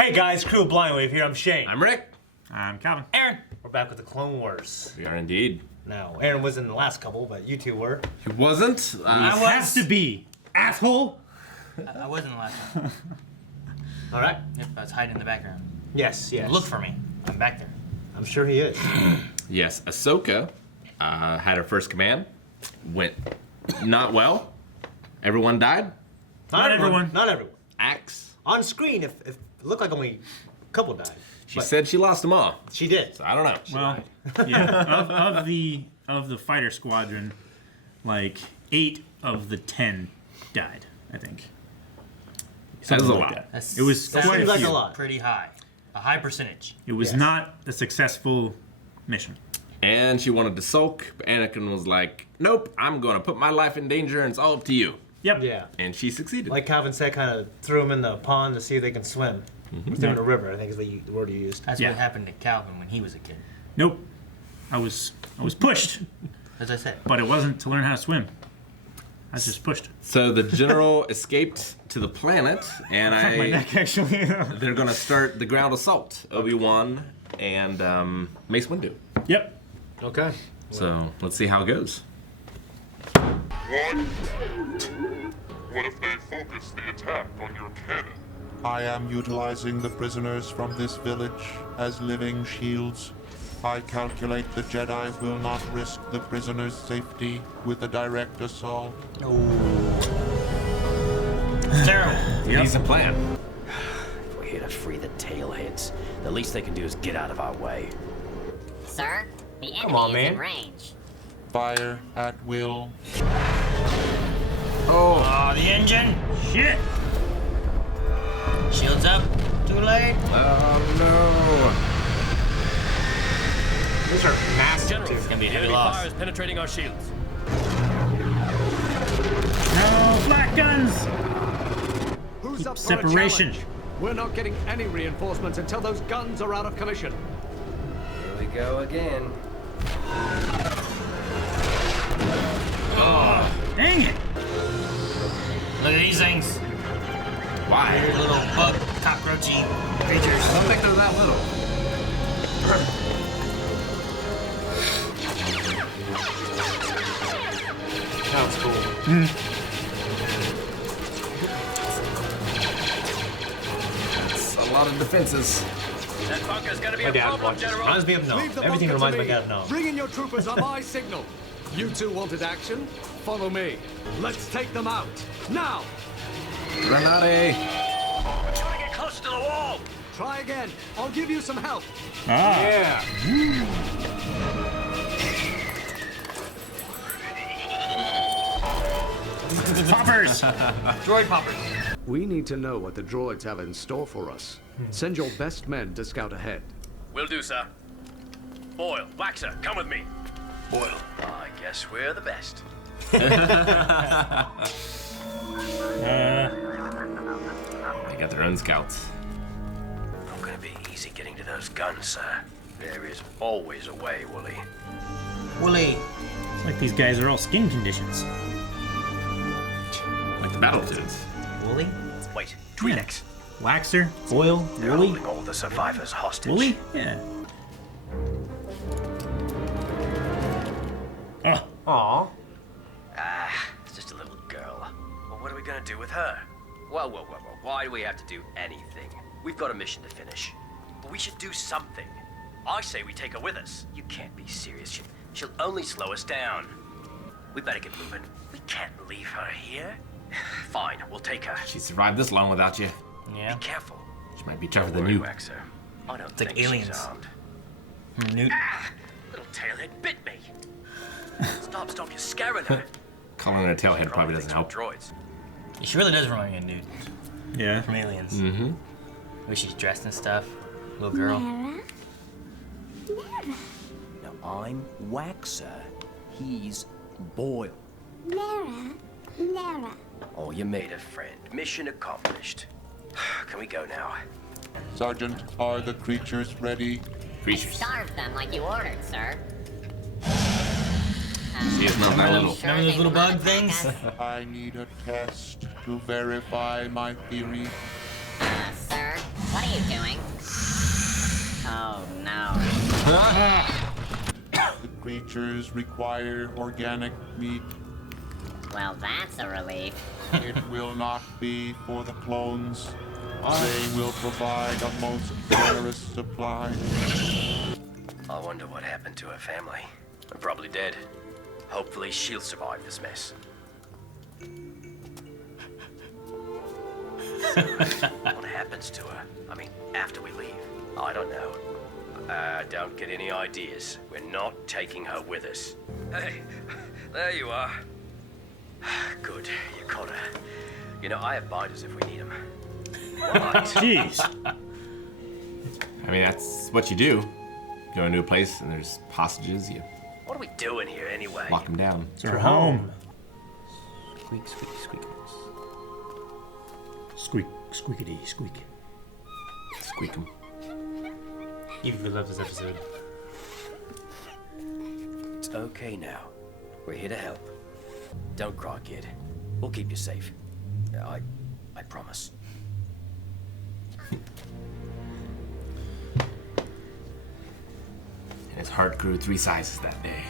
Hey guys, crew of Blind Wave here. I'm Shane. I'm Rick. I'm Calvin. Aaron. We're back with the Clone Wars. We are indeed. Now, Aaron was in the last couple, but you two were. He wasn't. Has to be. Asshole. I was in the last one. All right. Yep, I was hiding in the background. Yes, yes. Look for me. I'm back there. I'm sure he is. Yes, Ahsoka had her first command. Went not well. Everyone died. Not everyone. Not everyone. Axe. On screen, if it looked like only a couple died. She said she lost them all. She did. So I don't know. Well, yeah. Of the fighter squadron, like 8 of the 10 died. I think. That is a Like lot. that. It was That quite seems a like few. a lot. Pretty high. A high percentage. It was Yes. not a successful mission. And she wanted to sulk, but Anakin was like, nope, I'm going to put my life in danger and it's all up to you. Yep. Yeah. And she succeeded. Like Calvin said, kind of threw him in the pond to see if they can swim. Threw him in the river, I think is the word he used. That's Yeah. what happened to Calvin when he was a kid. Nope. I was pushed, As I said. but it wasn't to learn how to swim. I was just pushed. So the general escaped to the planet, and My neck, actually. they're going to start the ground assault. Obi-Wan and Mace Windu. Yep. Okay. So let's see how it goes. 1, 2. What if they focus the attack on your cannon? I am utilizing the prisoners from this village as living shields. I calculate the Jedi will not risk the prisoners' safety with a direct assault. It's terrible. Decent plan. If we're here to free the tailheads, the least they can do is get out of our way. Sir, the enemy on, is man. in range. Fire at will. Oh, the engine. Shit. Shields up. Too late. Oh These are massive, too. It's gonna be a heavy Enemy loss. fire is penetrating our shields. No, black guns. Who's up for Separation. a challenge? We're not getting any reinforcements until those guns are out of commission. Here we go again. Dang it. Look at these things. no! Why? Weird little bug, cockroachy creatures. I don't think they're that little. Sounds cool. It's a lot of defenses. That bunker's gonna be My a dad problem, watches. General. Reminds me of Gnome. Leave the Everything bunker reminds to me of Gnome. Bring in your troopers on my signal. You two wanted action? Follow me. Let's take them out. Now! Grenade. Trying to get close to the wall. Try again. I'll give you some help. Ah. Yeah. Poppers. Droid poppers. We need to know what the droids have in store for us. Send your best men to scout ahead. Will do, sir. Boyle, Waxer, come with me. Boyle. I guess we're the best. They got their own scouts. Not gonna be easy getting to those guns, sir. There is always a way, Wooly. Wooly. It's like these guys are all skin conditions. Like the Battletoads. Wooly? Wait, Twi'leks. Waxer, Boyle, They're Woolly. holding all the survivors hostage. Woolly? Yeah. Oh, Aw. It's just a little girl. Well, what are we gonna do with her? Whoa. Why do we have to do anything? We've got a mission to finish. But we should do something. I say we take her with us. You can't be serious. She'll only slow us down. We better get moving. We can't leave her here. Fine, we'll take her. She survived this long without you. Yeah. Be careful. She might be tougher than Worry, you. Waxer. I don't like think aliens. she's armed. Newt. Little tailhead bit me. Stop, you're scaring her. Calling her a tailhead probably doesn't help. Droids. She really does remind me of Newt yeah. from Aliens. Mm-hmm. Where she's dressed and stuff. Little girl. Now I'm Waxer. He's Boyle. Lara. Oh, you made a friend. Mission accomplished. Can we go now? Sergeant, are the creatures ready? Creatures. Starved them like you ordered, sir. She is not that little. Remember those little bug things? I need a test to verify my theory. Sir, what are you doing? The creatures require organic meat. Well, that's a relief. It will not be for the clones. They will provide a most generous supply. I wonder what happened to her family. They're probably dead. Hopefully she'll survive this mess. What happens to her? I mean, after we leave? I don't know. Don't get any ideas. We're not taking her with us. Hey, there you are. Good, you caught her. You know, I have binders if we need them. What? Jeez. I mean, that's what you do. Go into a place and there's hostages, you What are we doing here anyway? lock them down. It's our home. Squeak, squeak, squeak. Squeak, squeakity, squeak. Squeak them. Even if we love this episode. It's okay now. We're here to help. Don't cry, kid. We'll keep you safe. I promise. And his heart grew 3 sizes that day.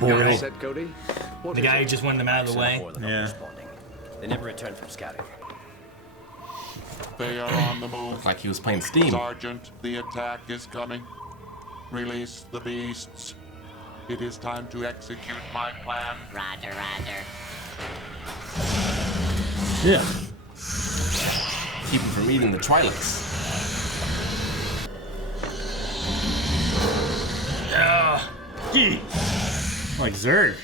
Boy. Said Cody. What The is guy it? who just wanted them out of the way. More than not Yeah. responding. They never returned from scouting. They are on the move. Looked like he was playing Steam. Sergeant, the attack is coming. Release the beasts. It is time to execute my plan. Roger, roger. Yeah. Keep him from eating the Twi'leks. Gee. Like Zerg.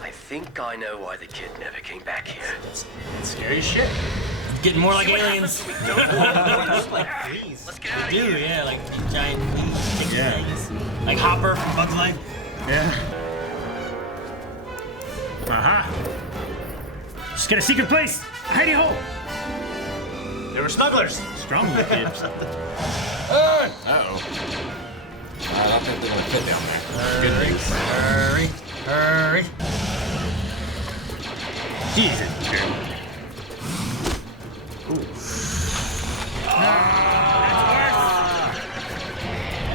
I think I know why the kid never came back here. It's scary as shit. Getting more like aliens. Like fleas. Let's get out of Dude, here. yeah, like giant fleas. Yeah. Like Hopper from Bug's Life. Yeah. Aha. Just get a secret place. Hidey hole. They were smugglers. Strong little kids. Uh-oh. I don't think they're gonna fit down there. Good news. Hurry, hurry. Jesus. I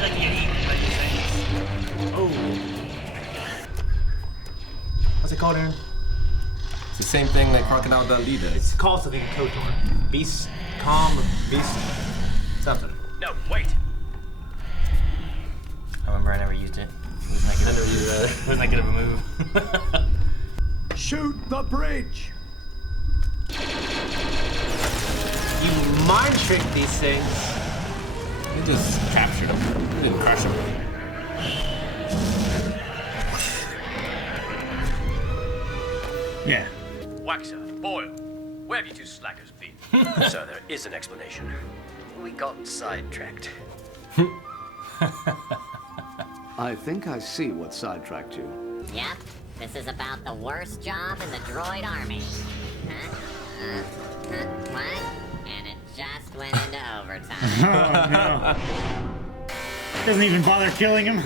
like to get eaten by these things. Oh. What's it called, Aaron? It's the same thing that Crocodile Dundee does. It's called something KOTOR. Beast, calm, beast, something. No, wait. I remember I never used it. It wasn't that I good. never used that. It wasn't that good of a move. Shoot the bridge! You mind trick these things. He just captured him. He didn't crush him. Yeah. Waxer, Boyle, where have you two slackers been? So there is an explanation. We got sidetracked. I think I see what sidetracked you. Yep, this is about the worst job in the droid army. Huh? What? And it just went into overtime. Oh no. Doesn't even bother killing him.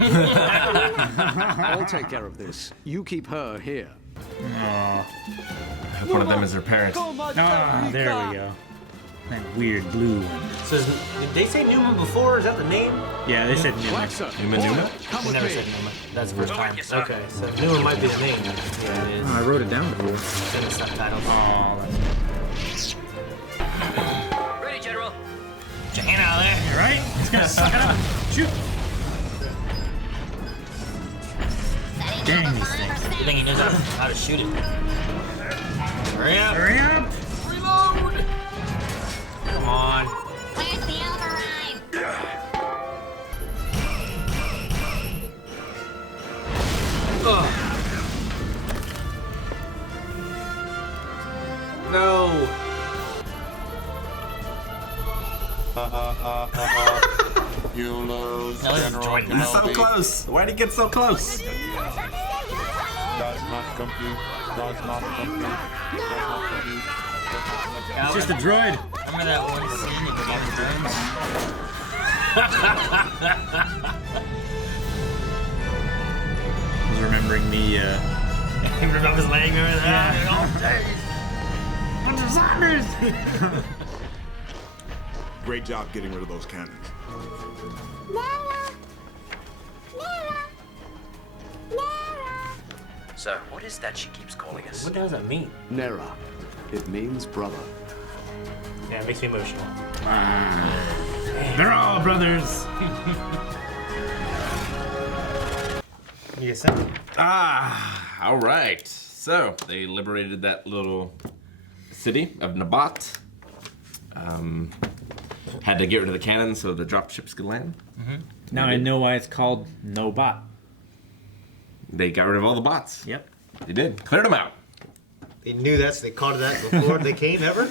I'll take care of this. You keep her here. Oh. I hope one of them is their parents. Ah, there we go. That weird blue one. So did they say Numa before? Is that the name? Yeah, they said Numa. Waxer, Numa, Boyle, Numa? come They with never me. said Numa. That's the first time. Yes, sir. Okay, so Numa might be the name. Yeah, it is. Oh, I wrote it down before. It's in the subtitles. Oh, that's Ready, General? Get your hand out of there. all right. He's gonna suck it up. Shoot. Dang these things. Good thing he knows how to shoot it. Hurry up. Hurry up. Reload. Come on. Where's the override? No. You lose, No, this is General droid. He's so Kenobi. close. Why'd he get so close? Does not compute. Does not compute. Does not compute. It's just a droid. Remember that one scene in Game of Thrones? I was remembering the. He remembers laying over there. Yeah. Oh, dang. Bunch of zombies. Great job getting rid of those cannons. Sir, what is that she keeps calling us? What does that mean? Nera. It means brother. Yeah, it makes me emotional. They're all brothers. You get sent? All right. So they liberated that little city of Nabat. Had to get rid of the cannon so the drop ships could land. Now I know why it's called No Bot. They got rid of all the bots. Yep. They did. Cleared them out. They knew that, so they called that before they came ever?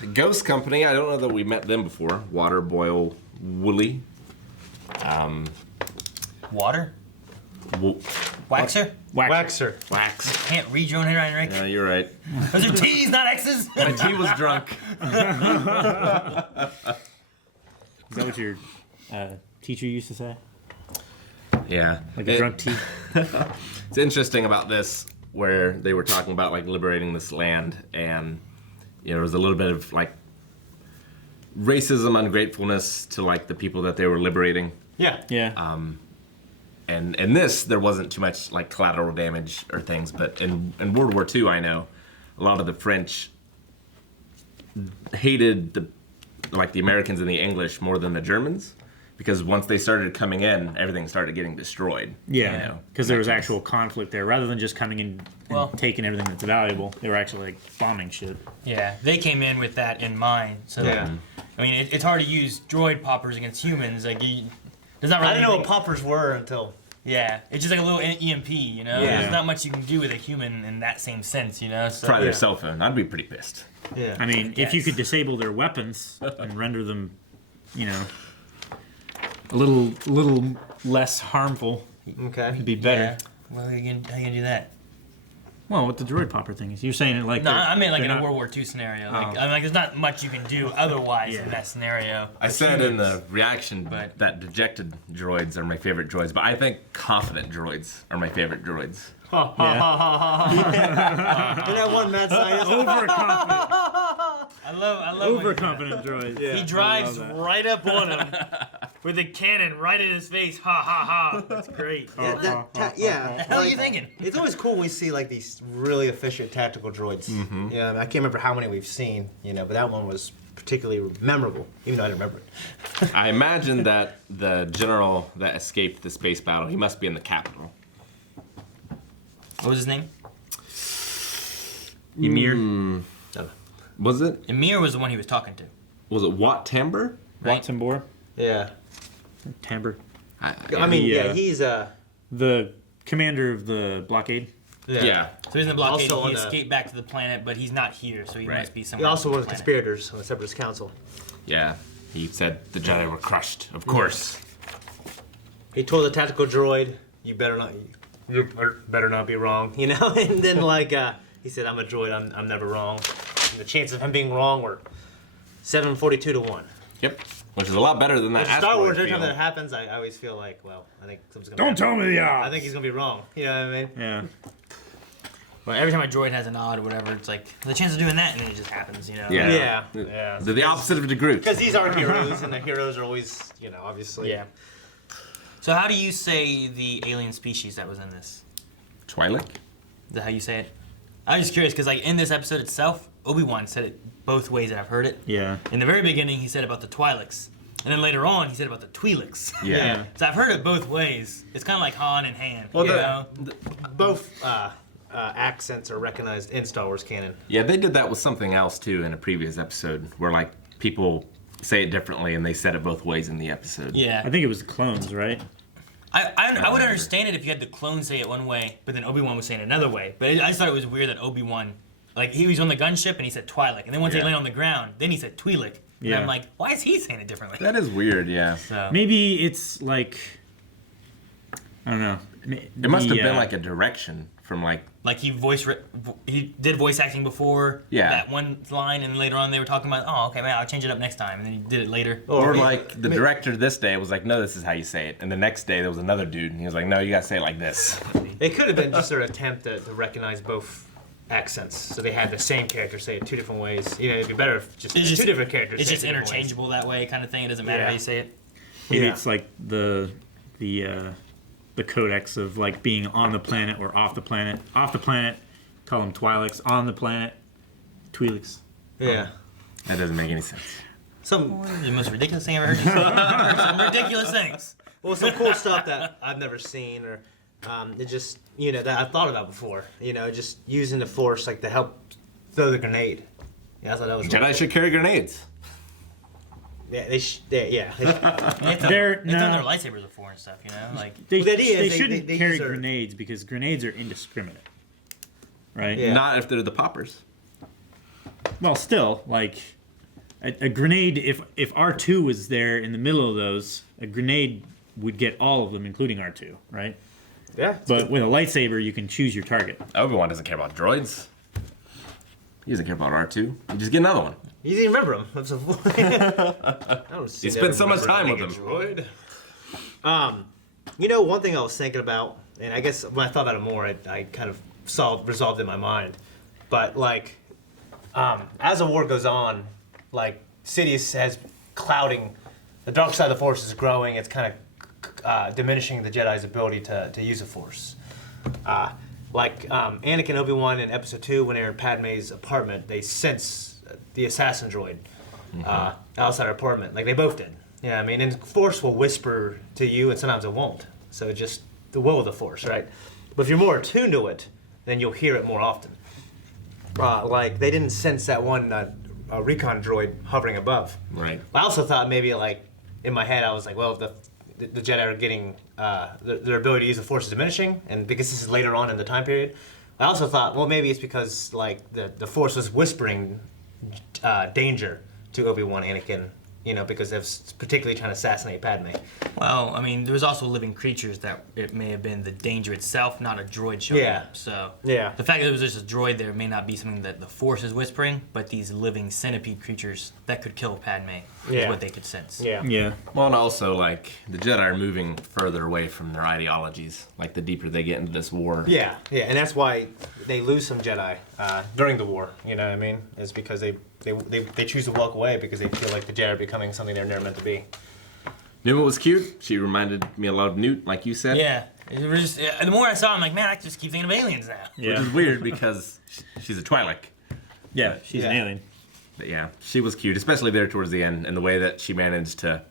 The Ghost Company, I don't know that we met them before. Water Boil Woolly. Water? Wo- Waxer? Waxer. Wax. Can't read your own handwriting, Rick. Yeah, you're right. Those are T's, not X's. My tea was drunk. Is that what your teacher used to say? Yeah. Like a drunk tea? It's interesting about this, where they were talking about like liberating this land, and there was a little bit of like racism, ungratefulness to like the people that they were liberating. Yeah. Yeah. And in this, there wasn't too much like collateral damage or things, but in World War II, I know a lot of the French hated the Americans and the English more than the Germans, because once they started coming in, everything started getting destroyed. Yeah, because there was actual conflict there. Rather than just coming in and taking everything that's valuable, they were actually like bombing shit. Yeah, they came in with that in mind. So, Yeah. I mean, it's hard to use droid poppers against humans. Like, there's not really I didn't know what anything- poppers were until... Yeah, it's just like a little EMP, you know? Yeah. There's not much you can do with a human in that same sense, you know? So, Try their cell phone. I'd be pretty pissed. Yeah. I mean, if you could disable their weapons and render them, a little less harmful, Okay. it'd be better. Yeah. Well, how you gonna do that? Well, what the droid popper thing is, you're saying it like No, they're- I mean like they're in a not- World War II scenario. Like, there's not much you can do otherwise Yeah. in that scenario. I with said in humans. the reaction But- that dejected droids are my favorite droids, but I think confident droids are my favorite droids. And that one mad scientist. Overconfident, I love when overconfident droid. Yeah. he drives I love that. right up on him with a cannon right in his face. Ha ha ha! That's great. Yeah, What the yeah. hell are you thinking? It's always cool when we see like these really efficient tactical droids. Yeah, I can't remember how many we've seen, but that one was particularly memorable, even though I didn't remember it. I imagine that the general that escaped the space battle, he must be in the capital. What was his name? Ymir. Was it? Emir was the one he was talking to. Was it Wat Tambor? Right? Watson Yeah. Timbre. I mean, Yeah. he's The commander of the blockade. Yeah. So he's in the blockade. Also He on the- escaped back to the planet, but he's not here, so he Right. must be he somewhere. also on one of the the planet. conspirators on the Separatist Council. Yeah. He said the Jedi were crushed, of course. He told the tactical droid, "You better not be wrong," And then he said, "I'm a droid. I'm never wrong." And the chance of him being wrong were 742 to 1. Yep. Which is a lot better than that In Star asteroid Wars, every time field. that happens, I always feel like, well, I think something's gonna. Don't happen. tell me the I odds. think he's gonna be wrong. You know what I mean? Yeah. But every time a droid has a nod or whatever, it's like the chance of doing that, and then it just happens, Yeah. Yeah. They're the opposite of the Groot. Because these are heroes, and the heroes are always, obviously. Yeah. So how do you say the alien species that was in this? Twi'lek? Is that how you say it? I'm just curious because in this episode itself, Obi-Wan said it both ways that I've heard it. Yeah. In the very beginning, he said about the Twi'leks. And then later on, he said about the Twi'leks. Yeah. So I've heard it both ways. It's kind of like Han and Han, Well, you know? both accents are recognized in Star Wars canon. Yeah, they did that with something else too in a previous episode where people say it differently and they said it both ways in the episode. Yeah. I think it was the clones, right? I would understand it if you had the clones say it one way, but then Obi-Wan was saying it another way. But I just thought it was weird that Obi-Wan, he was on the gunship and he said Twi'lek. And then once they landed on the ground, then he said Twi'lek. And Yeah. I'm like, why is he saying it differently? That is weird, yeah. So. Maybe it's like, I don't know. It must have been like a direction from Like he did voice acting before that one line, and later on they were talking about, oh, okay, man, I'll change it up next time, and then he did it later. Or the director this day was like, no, this is how you say it. And the next day there was another dude and he was like, no, you gotta say it like this. It could have been just their attempt to recognize both accents. So they had the same character say it 2 different ways. You know, it'd be better if just It's just 2 different characters. It's say it just 2 different ways. interchangeable that way, kind of thing. It doesn't matter how you say it. Maybe Yeah. it's like the codex of like being on the planet or off the planet. Off the planet, call them Twi'leks. On the planet, Twi'leks. Yeah. That doesn't make any sense. Some The most ridiculous thing I've ever heard. I've heard some ridiculous things. Well, some cool stuff that I've never seen, or it just that I've thought about before. Just using the Force like to help throw the grenade. Yeah, I thought that was Jedi should carry grenades. Yeah, they yeah. They've done their lightsabers before and stuff, like. They, Well, the idea they is shouldn't they carry use their- grenades because grenades are indiscriminate, right? Yeah. Not if they're the poppers. Well, still, like a grenade. If R2 was there in the middle of those, a grenade would get all of them, including R2, right? Yeah. But with a lightsaber, you can choose your target. Obi-Wan doesn't care about droids. He doesn't care about R2. You just get another one. You didn't remember him. That's a You spent so much time with him. Droid. One thing I was thinking about, and I guess when I thought about it more, I kind of resolved in my mind. But like, as the war goes on, like Sidious has clouding, the dark side of the Force is growing. It's kind of diminishing the Jedi's ability to use the Force. Anakin and Obi-Wan in Episode 2, when they're in Padme's apartment, they sense the assassin droid outside her apartment. Like, they both did. Yeah, I mean, and the Force will whisper to you, and sometimes it won't. So it's just the will of the Force, right? But if you're more attuned to it, then you'll hear it more often. Like, they didn't sense that one recon droid hovering above. Right. I also thought maybe, like, in my head, I was like, well, if the Jedi are getting, their ability to use the Force is diminishing, and because this is later on in the time period, I also thought, well, maybe it's because, like, the Force was whispering danger to Obi-Wan and Anakin, because they're particularly trying to assassinate Padme. Well, I mean, there was also living creatures that it may have been the danger itself, not a droid showing up. So Yeah. the fact that it was just a droid there may not be something that the Force is whispering, but these living centipede creatures that could kill Padme is Yeah. what they could sense. Yeah. Yeah. Well, and also, like, the Jedi are moving further away from their ideologies. Like, the deeper they get into this war. Yeah, and that's why they lose some Jedi during the war. You know what I mean? It's because they choose to walk away because they feel like the Jedi are becoming something they're never meant to be. Newman was cute. She reminded me a lot of Newt, like you said. Yeah. It was just, the more I saw, I'm like, man, I just keep thinking of aliens now. Yeah. Which is weird because she's a Twi'lek. Yeah, she's an alien. But yeah, she was cute, especially there towards the end, and the way that she managed to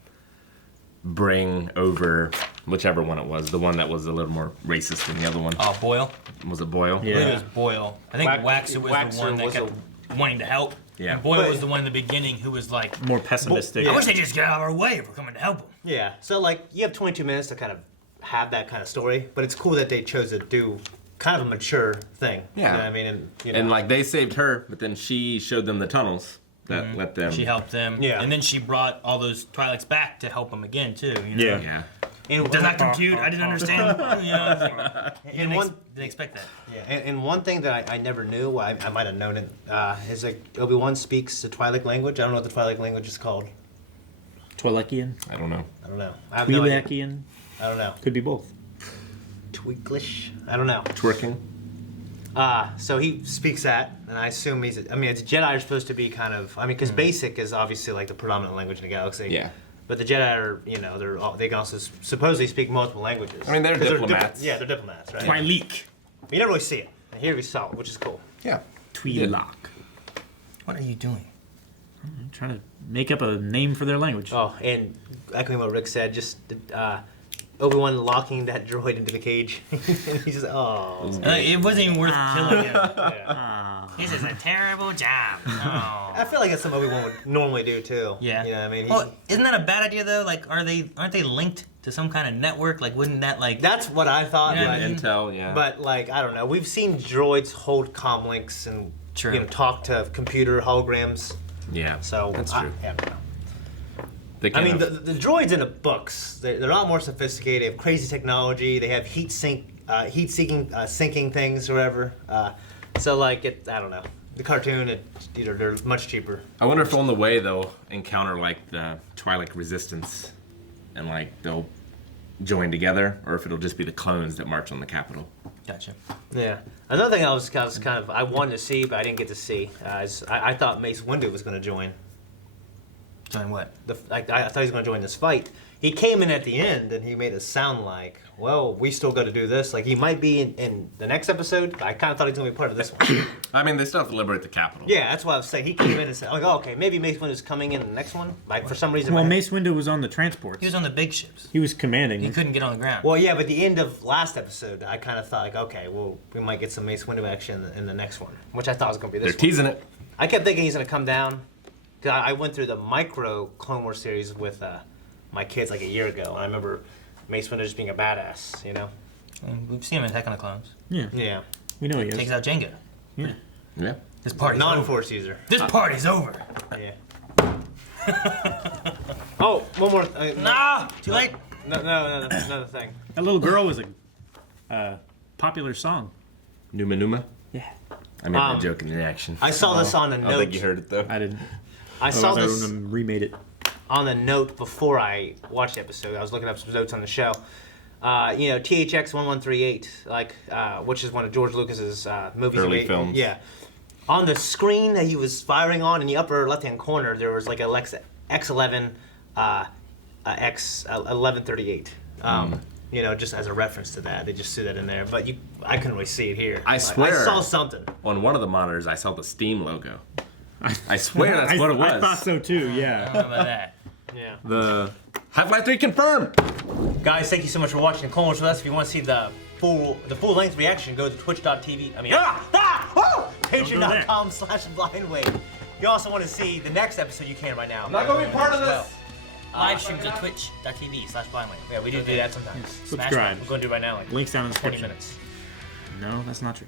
bring over whichever one it was, the one that was a little more racist than the other one. Oh, Boyle? Was it Boyle? I believe it was Boyle. I think Waxer was Waxer the one that was kept wanting to help. Yeah. And Boyle But- was the one in the beginning who was like, More pessimistic. I wish they just get out of our way if we're coming to help them. Yeah, so like you have 22 minutes to kind of have that kind of story, but it's cool that they chose to do kind of a mature thing. Yeah. You know what I mean? And, And like they saved her, but then she showed them the tunnels that let them. She helped them. Yeah. And then she brought all those Twi'leks back to help them again, too. You know? Yeah. Yeah. and, Does that compute? I didn't understand. and one, Didn't expect that. yeah, and one thing that I never knew, well, I might have known it, is like Obi-Wan speaks the Twi'lek language. I don't know what the Twi'lek language is called. Twi'lekian. I don't know. I don't know. I have no idea. Twi'lekian. I don't know. Could be both. Twi'lish? I don't know. Twerking. So he speaks that, and I assume it's Jedi are supposed to be kind of, because basic is obviously like the predominant language in the galaxy. Yeah. But the Jedi are, they can also supposedly speak multiple languages. I mean, they're 'Cause diplomats. Yeah, they're diplomats, right? Twi'lek. You never really see it. And here we saw it, which is cool. Yeah. Twi'lek. What are you doing? I'm trying to make up a name for their language. Oh, and echoing what Rick said, just Obi-Wan locking that droid into the cage. And he's just, oh. It wasn't even worth killing him. Yeah. This is a terrible job. Oh. I feel like that's something Obi-Wan would normally do, too. Yeah. You know what I mean? Well, isn't that a bad idea though? Like, aren't they linked to some kind of network? Like, wouldn't that like? That's what I thought, Yeah, but, Intel, yeah. but like, I don't know. We've seen droids hold comm links and True. talk to computer holograms. yeah. So that's true. I don't know. They I mean, can't the droids in the books, they're a lot more sophisticated. They have crazy technology. They have sinking things or whatever. So like, I don't know. The cartoon, they're much cheaper. I wonder if on the way they'll encounter like the Twi'lek resistance, and like they'll join together, or if it'll just be the clones that march on the Capitol. Gotcha. Yeah. Another thing I wanted to see, but I didn't get to see. I thought Mace Windu was going to join. Join what? I thought he was going to join this fight. He came in at the end and he made it sound like, well, we still got to do this. Like he might be in the next episode. But I kind of thought he was going to be part of this one. I mean, they still have to liberate the capital. Yeah, that's what I was saying. He came in and said, like, oh, okay, maybe Mace Windu's coming in the next one. Like for some reason. Well, Mace Windu was on the transports. He was on the big ships. He was commanding. He couldn't get on the ground. Well, yeah, but the end of last episode, I kind of thought like, okay, well, we might get some Mace Windu action in the next one, which I thought was going to be this. They're teasing it. I kept thinking he's going to come down. Cause I went through the micro Clone Wars series with my kids like a year ago, and I remember Mace Windu just being a badass, you know. And we've seen him in Attack on the Clones. Yeah. Yeah. We know he is. Takes out Jenga. Yeah. Yeah. This party's over. Non-Force user. This party's over. Yeah. Oh, one more. Nah, too late. No, another thing. That little girl was a popular song. Numa Numa? Yeah. I made that joke in the action. I saw this on a I note. don't think you heard it, though. I didn't. I saw this remade it. on the note before I watched the episode. I was looking up some notes on the show. You know, THX 1138, like, which is one of George Lucas's movies. Early films. Yeah. On the screen that he was firing on in the upper left-hand corner, there was like a X11, X1138. You know, just as a reference to that, they just threw that in there. But I couldn't really see it here. I swear. I saw something. On one of the monitors, I saw the Steam logo. I swear that's what it was. I thought so too, I yeah. don't know about that. Yeah. The Half-Life 3 confirmed! Guys, thank you so much for watching Clone Wars with us. If you want to see the full-length reaction, go to twitch.tv. Patreon.com/blindwave. If you also want to see the next episode, you can right now. I'm not going to be part of this! Live streams at twitch.tv/blindwave. Yeah, we do that sometimes. Subscribe. We're going to do it right now, like Links down in the 20 description. minutes. No, that's not true.